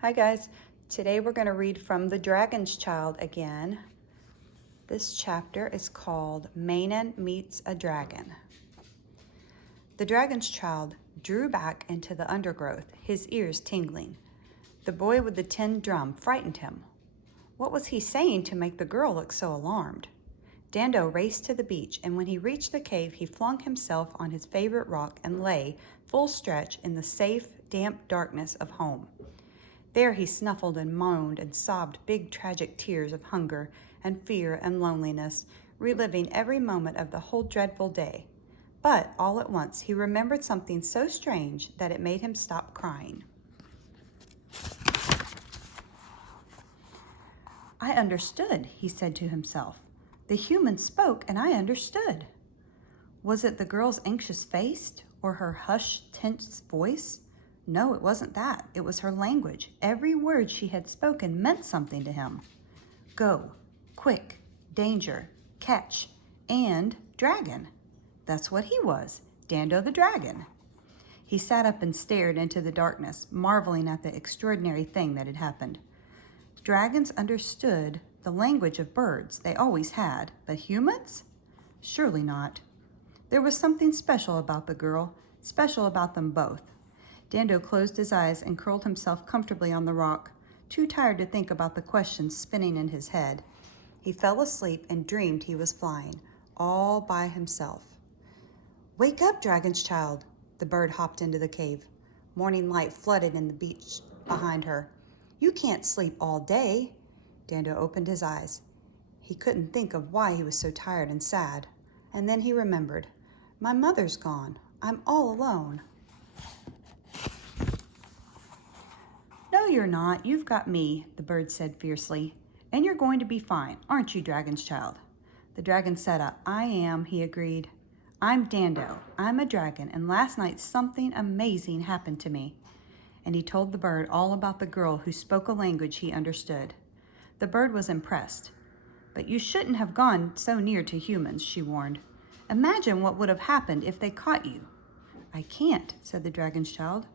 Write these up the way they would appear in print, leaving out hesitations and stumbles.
Hi guys, today we're going to read from The Dragon's Child again. This chapter is called Manan Meets a Dragon. The Dragon's Child drew back into the undergrowth, his ears tingling. The boy with the tin drum frightened him. What was he saying to make the girl look so alarmed? Dando raced to the beach, and when he reached the cave, he flung himself on his favorite rock and lay, full stretch, in the safe, damp darkness of home. There he snuffled and moaned and sobbed big tragic tears of hunger and fear and loneliness, reliving every moment of the whole dreadful day. But all at once he remembered something so strange that it made him stop crying. I understood, he said to himself. The human spoke and I understood. Was it the girl's anxious face or her hushed, tense voice? No, it wasn't that. It was her language. Every word she had spoken meant something to him. Go, quick, danger, catch, and dragon. That's what he was, Dando the dragon. He sat up and stared into the darkness, marveling at the extraordinary thing that had happened. Dragons understood the language of birds. They always had. But humans? Surely not. There was something special about the girl, special about them both. Dando closed his eyes and curled himself comfortably on the rock, too tired to think about the questions spinning in his head. He fell asleep and dreamed he was flying, all by himself. Wake up, Dragon's Child! The bird hopped into the cave. Morning light flooded in the beach behind her. You can't sleep all day. Dando opened his eyes. He couldn't think of why he was so tired and sad. And then he remembered. My mother's gone. I'm all alone. No, you're not. You've got me, the bird said fiercely. And you're going to be fine, aren't you, Dragon's Child? The dragon sat up. I am, he agreed. I'm Dando. I'm a dragon, and last night something amazing happened to me. And he told the bird all about the girl who spoke a language he understood. The bird was impressed. But you shouldn't have gone so near to humans, she warned. Imagine what would have happened if they caught you. I can't, said the Dragon's Child.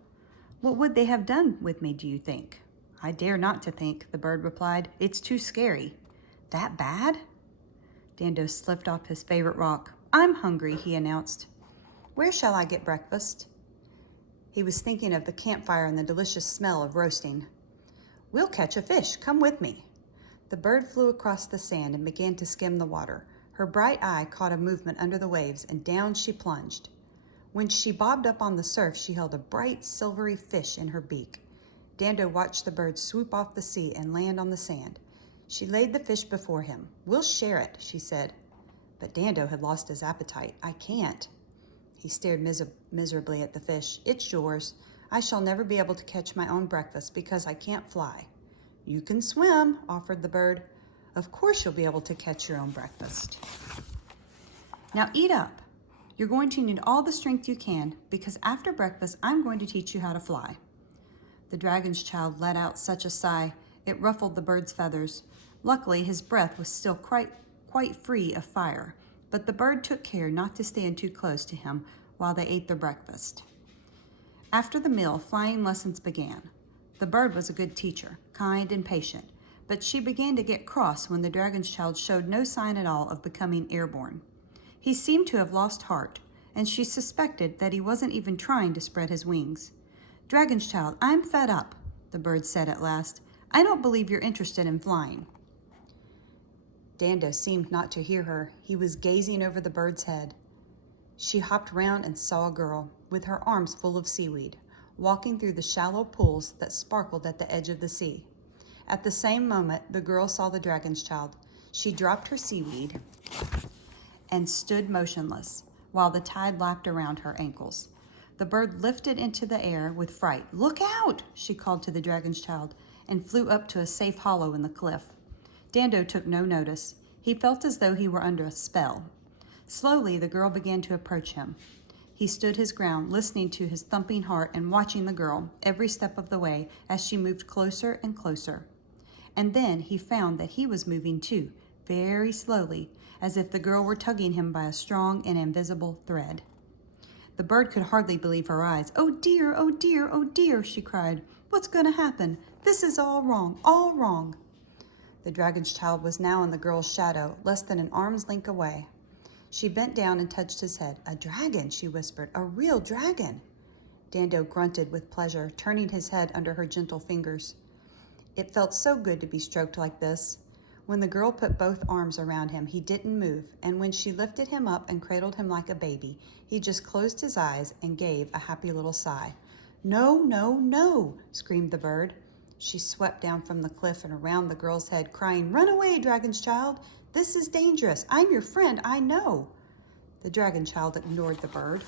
What would they have done with me, do you think? I dare not to think, the bird replied. It's too scary. That bad? Dando slipped off his favorite rock. I'm hungry, he announced. Where shall I get breakfast? He was thinking of the campfire and the delicious smell of roasting. We'll catch a fish. Come with me. The bird flew across the sand and began to skim the water. Her bright eye caught a movement under the waves, and down she plunged. When she bobbed up on the surf, she held a bright, silvery fish in her beak. Dando watched the bird swoop off the sea and land on the sand. She laid the fish before him. We'll share it, she said. But Dando had lost his appetite. I can't. He stared miserably at the fish. It's yours. I shall never be able to catch my own breakfast because I can't fly. You can swim, offered the bird. Of course you'll be able to catch your own breakfast. Now eat up. You're going to need all the strength you can because after breakfast, I'm going to teach you how to fly. The Dragon's Child let out such a sigh, it ruffled the bird's feathers. Luckily, his breath was still quite free of fire, but the bird took care not to stand too close to him while they ate their breakfast. After the meal, flying lessons began. The bird was a good teacher, kind and patient, but she began to get cross when the Dragon's Child showed no sign at all of becoming airborne. He seemed to have lost heart, and she suspected that he wasn't even trying to spread his wings. Dragon's Child, I'm fed up, the bird said at last. I don't believe you're interested in flying. Dando seemed not to hear her. He was gazing over the bird's head. She hopped round and saw a girl, with her arms full of seaweed, walking through the shallow pools that sparkled at the edge of the sea. At the same moment, the girl saw the Dragon's Child. She dropped her seaweed and stood motionless, while the tide lapped around her ankles. The bird lifted into the air with fright. Look out, she called to the Dragon's Child, and flew up to a safe hollow in the cliff. Dando took no notice. He felt as though he were under a spell. Slowly, the girl began to approach him. He stood his ground, listening to his thumping heart and watching the girl every step of the way as she moved closer and closer. And then he found that he was moving too, very slowly, as if the girl were tugging him by a strong and invisible thread. The bird could hardly believe her eyes. Oh dear, oh dear, oh dear, she cried. What's going to happen? This is all wrong, all wrong. The dragon's child was now in the girl's shadow, less than an arm's length away. She bent down and touched his head. A dragon, she whispered, a real dragon. Dando grunted with pleasure, turning his head under her gentle fingers. It felt so good to be stroked like this. When the girl put both arms around him, he didn't move, and when she lifted him up and cradled him like a baby, he just closed his eyes and gave a happy little sigh. No, no, no, screamed the bird. She swept down from the cliff and around the girl's head, crying, Run away, dragon's child. This is dangerous. I'm your friend, I know. The dragon child ignored the bird.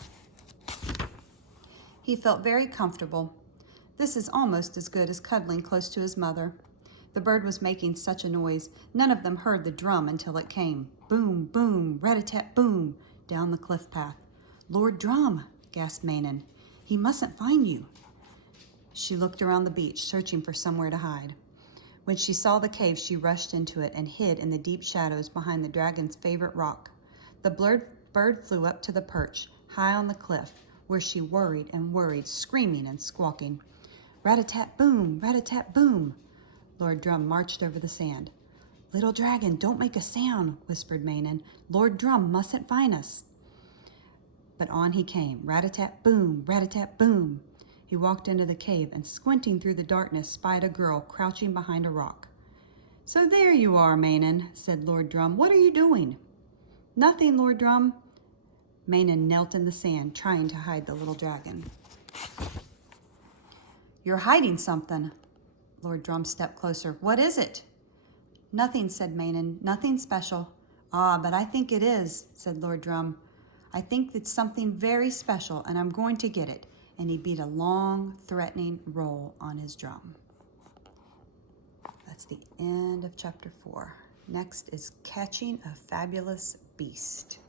He felt very comfortable. This is almost as good as cuddling close to his mother. The bird was making such a noise, none of them heard the drum until it came. Boom, boom, rat-a-tat, boom, down the cliff path. Lord Drum, gasped Manon. He mustn't find you. She looked around the beach, searching for somewhere to hide. When she saw the cave, she rushed into it and hid in the deep shadows behind the dragon's favorite rock. The bird flew up to the perch, high on the cliff, where she worried and worried, screaming and squawking. Rat-a-tat, boom, rat-a-tat, boom. Lord Drum marched over the sand. Little dragon, don't make a sound, whispered Manon. Lord Drum mustn't find us. But on he came, rat-a-tat, boom, rat-a-tat, boom. He walked into the cave and, squinting through the darkness, spied a girl crouching behind a rock. So there you are, Manon, said Lord Drum. What are you doing? Nothing, Lord Drum. Manon knelt in the sand, trying to hide the little dragon. You're hiding something. Lord Drum stepped closer. What is it? Nothing, said Manon. Nothing special. Ah, but I think it is, said Lord Drum. I think it's something very special, and I'm going to get it. And he beat a long, threatening roll on his drum. That's the end of chapter 4. Next is Catching a Fabulous Beast.